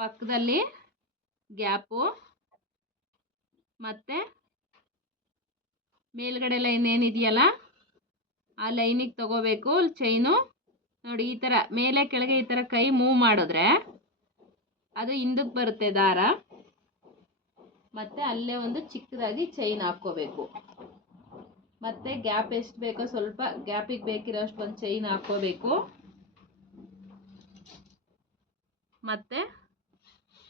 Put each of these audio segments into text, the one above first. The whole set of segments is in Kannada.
ಪಕ್ಕದಲ್ಲಿ ಗ್ಯಾಪು ಮತ್ತು ಮೇಲ್ಗಡೆ ಲೈನ್ ಏನಿದೆಯಲ್ಲ, ಆ ಲೈನಿಗೆ ತಗೋಬೇಕು ಚೈನು. ನೋಡಿ, ಈ ಥರ ಮೇಲೆ ಕೆಳಗೆ ಈ ಥರ ಕೈ ಮೂವ್ ಮಾಡಿದ್ರೆ ಅದು ಹಿಂದಕ್ಕೆ ಬರುತ್ತೆ ದಾರ. ಮತ್ತು ಅಲ್ಲೇ ಒಂದು ಚಿಕ್ಕದಾಗಿ ಚೈನ್ ಹಾಕ್ಕೋಬೇಕು. ಮತ್ತು ಗ್ಯಾಪ್ ಎಷ್ಟು ಬೇಕೋ ಸ್ವಲ್ಪ ಗ್ಯಾಪಿಗೆ ಬೇಕಿರೋಷ್ಟು ಒಂದು ಚೈನ್ ಹಾಕ್ಕೋಬೇಕು. ಮತ್ತು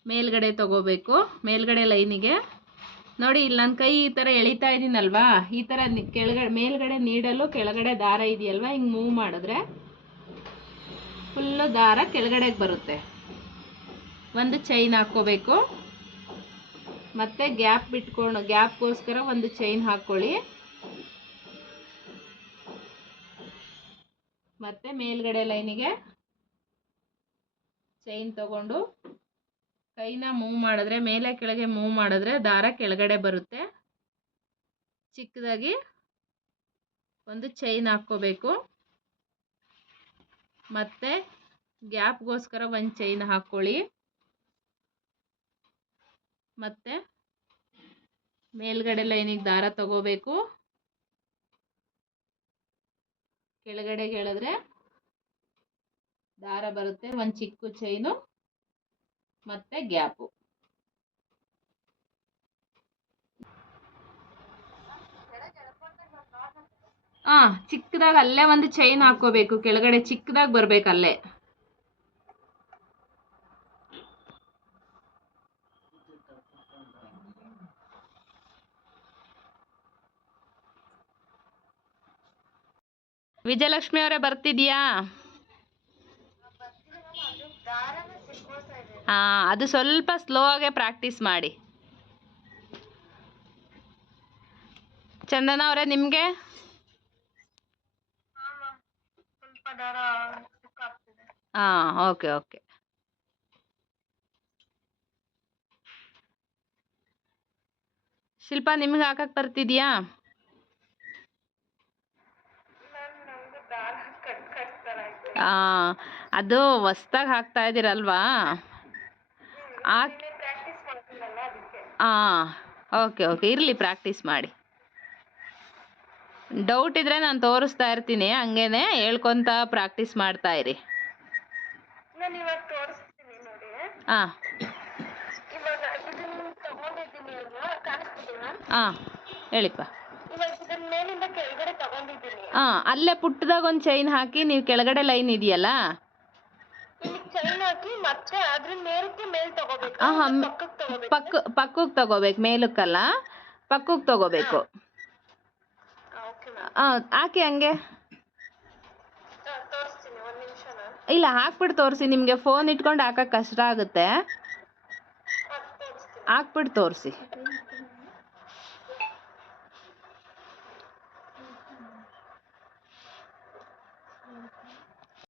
ಮೇಲ್ಗಡೆ ತಗೋಬೇಕು. ಮೇಲ್ಗಡೆ ಲೈನಿಗೆ. ನೋಡಿ, ಇಲ್ಲಿ ನನ್ನ ಕೈ ಈ ಥರ ಎಳಿತಾ ಇದ್ದೀನಲ್ವಾ ಈ ಥರ ಕೆಳಗಡೆ, ಮೇಲ್ಗಡೆ ನೀಡಲು ಕೆಳಗಡೆ ದಾರ ಇದೆಯಲ್ವಾ? ಹಿಂಗೆ ಮೂವ್ ಮಾಡಿದ್ರೆ ಫುಲ್ಲು ದಾರ ಕೆಳಗಡೆಗೆ ಬರುತ್ತೆ. ಒಂದು ಚೈನ್ ಹಾಕ್ಕೋಬೇಕು. ಮತ್ತು ಗ್ಯಾಪ್ ಬಿಟ್ಕೊಂಡು ಗ್ಯಾಪ್ಗೋಸ್ಕರ ಒಂದು ಚೈನ್ ಹಾಕ್ಕೊಳ್ಳಿ. ಮತ್ತು ಮೇಲ್ಗಡೆ ಲೈನಿಗೆ ಚೈನ್ ತಗೊಂಡು ಕೈನ ಮೂವ್ ಮಾಡಿದ್ರೆ, ಮೇಲೆ ಕೆಳಗೆ ಮೂವ್ ಮಾಡಿದ್ರೆ ದಾರ ಕೆಳಗಡೆ ಬರುತ್ತೆ. ಚಿಕ್ಕದಾಗಿ ಒಂದು ಚೈನ್ ಹಾಕ್ಕೋಬೇಕು. ಮತ್ತೆ ಗ್ಯಾಪ್ಗೋಸ್ಕರ ಒಂದು ಚೈನ್ ಹಾಕ್ಕೊಳ್ಳಿ. ಮತ್ತೆ ಮೇಲ್ಗಡೆ ಲೈನಿಗೆ ದಾರ ತಗೋಬೇಕು. ಕೆಳಗಡೆಗೆ ಹೇಳಿದ್ರೆ ದಾರ ಬರುತ್ತೆ, ಒಂದು ಚಿಕ್ಕ ಚೈನು ಮತ್ತು ಗ್ಯಾಪು. ಹಾ ಚಿಕ್ಕದಾಗಿ ಅಲ್ಲೇ ಒಂದು ಚೈನ್ ಹಾಕೋಬೇಕು ಕೆಳಗಡೆ ಚಿಕ್ಕದಾಗಿ ಬರ್ಬೇಕು ಅಲ್ಲೇ. ವಿಜಯಲಕ್ಷ್ಮಿ ಅವರೇ ಬರ್ತಿದ್ಯಾ? ಹಾಂ ಅದು ಸ್ವಲ್ಪ ಸ್ಲೋ ಆಗೇ ಪ್ರಾಕ್ಟೀಸ್ ಮಾಡಿ. ಚಂದನ ಅವರೇ ನಿಮಗೆ? ಹಾಂ ಓಕೆ ಓಕೆ. ಶಿಲ್ಪ ನಿಮ್ಗೆ ಹಾಕಕ್ ಬರ್ತಿದ್ಯಾ? ಹಾಂ ಅದು ಹೊಸ್ದಾಗಿ ಹಾಕ್ತಾ ಇದ್ದೀರಲ್ವಾ ಹಾಂ ಓಕೆ ಓಕೆ. ಇರಲಿ ಪ್ರಾಕ್ಟೀಸ್ ಮಾಡಿ. ಡೌಟ್ ಇದ್ದರೆ ನಾನು ತೋರಿಸ್ತಾ ಇರ್ತೀನಿ. ಹಂಗೇನೆ ಹೇಳ್ಕೊತ ಪ್ರಾಕ್ಟೀಸ್ ಮಾಡ್ತಾ ಇರಿ. ಹಾಂ ಹೇಳಿಪ್ಪ. ಹಾಂ ಅಲ್ಲೇ ಪುಟ್ಟದಾಗ ಒಂದು ಚೈನ್ ಹಾಕಿ ನೀವು ಕೆಳಗಡೆ ಲೈನ್ ಇದೆಯಲ್ಲ? ಮತ್ತೆ ಅದ್ರ ಮೇಲಕ್ಕೆ ಮೇಲ್ ತಗೋಬೇಕು. ಪಕ್ಕಕ್ಕೆ ತಗೋಬೇಕು. ಪಕ್ಕ ಪಕ್ಕಕ್ಕೆ ತಗೋಬೇಕು ಮೇಲಕ್ಕಲ್ಲ? ಪಕ್ಕಕ್ಕೆ ತಗೋಬೇಕು. ಹಾಕಿ ಹಂಗೆ. ಇಲ್ಲ ಹಾಕ್ಬಿಟ್ಟು ತೋರಿಸಿ ನಿಮಗೆ ಫೋನ್ ಇಟ್ಕೊಂಡು ಹಾಕಕ್ ಕಷ್ಟ ಆಗುತ್ತೆ. ಹಾಕ್ಬಿಟ್ಟು ತೋರಿಸಿ.